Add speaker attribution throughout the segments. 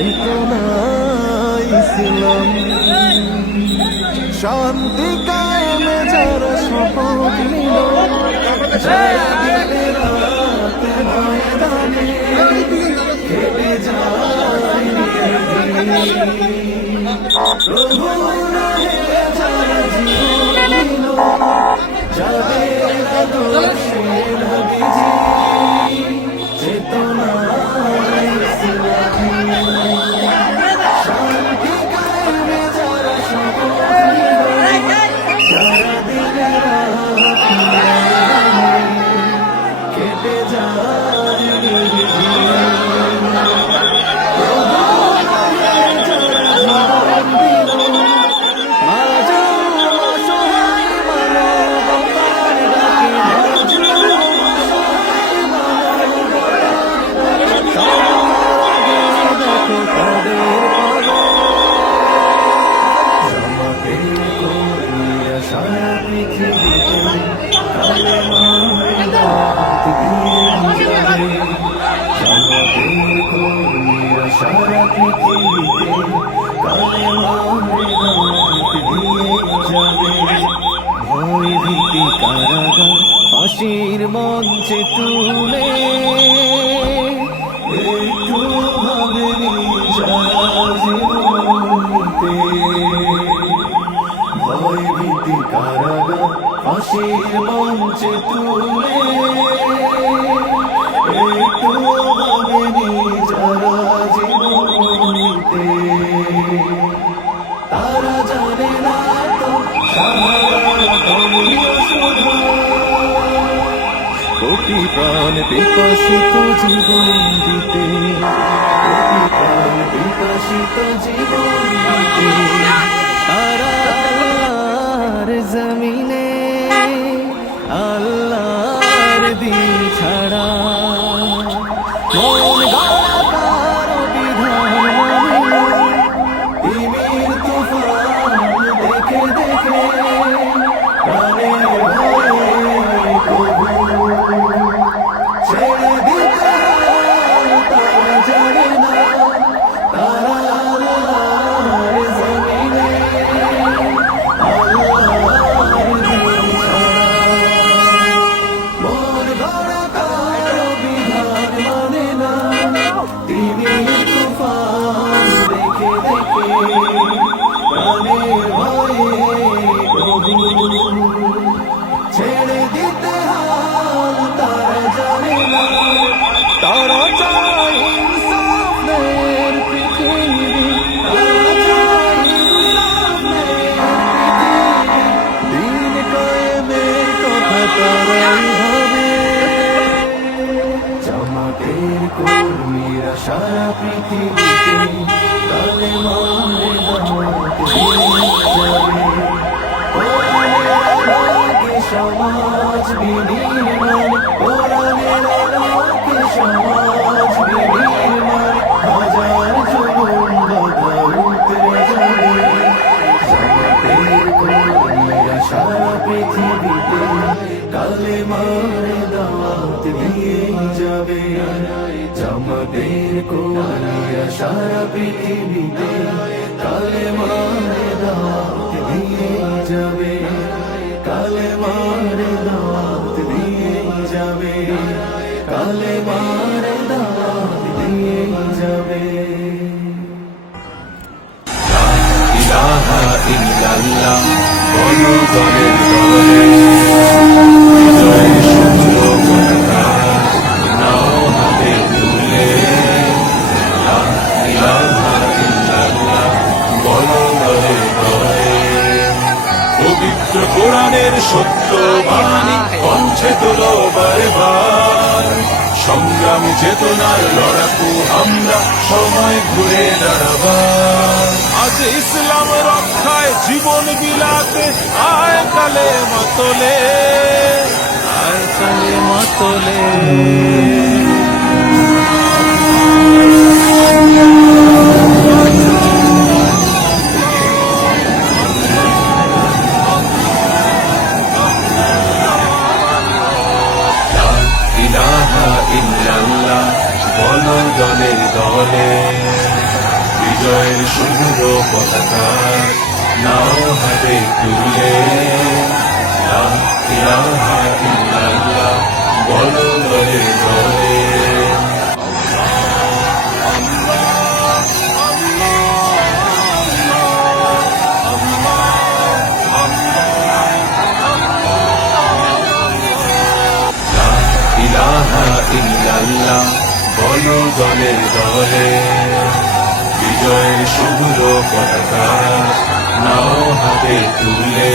Speaker 1: চেতনা ইসলাম শান্তি কায়েমে যারা শপথ নিল। যারা ফাঁসির মঞ্চে তুলে একটু ভাবেনি ভয় ভীতি কারাগার ফাঁসির মঞ্চে তুলে প্রাণ বিকশিত জীবন দিতে। প্রাণ বিকশিত জীবন কর্মীরা সারা পৃথিবীতে কালে মানে দাও যাবে। কালে মারে কোরআনের সত্য বাণী কণ্ঠে তোলো বারবার। সংগ্রামী চেতনার লড়াকু আমরা সময় ঘুরে দাঁড়াবার।
Speaker 2: আজ ইসলাম রক্ষায় জীবন বিলাতে আয় কালে মতলে আয় কালে মতলে।
Speaker 1: দলে বিজয়ের শুভ্র পতাকা নাও হাতে তুলে। ইল্লাল্লাহ বলো দলে দলে বিজয়ের শুভ্র পতাকা নাও হাতে তুলে।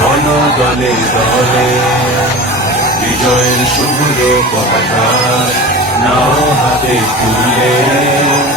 Speaker 1: বলো দলে দলে। দলে শুভ্র পতাকা নাও হাতে তুলে।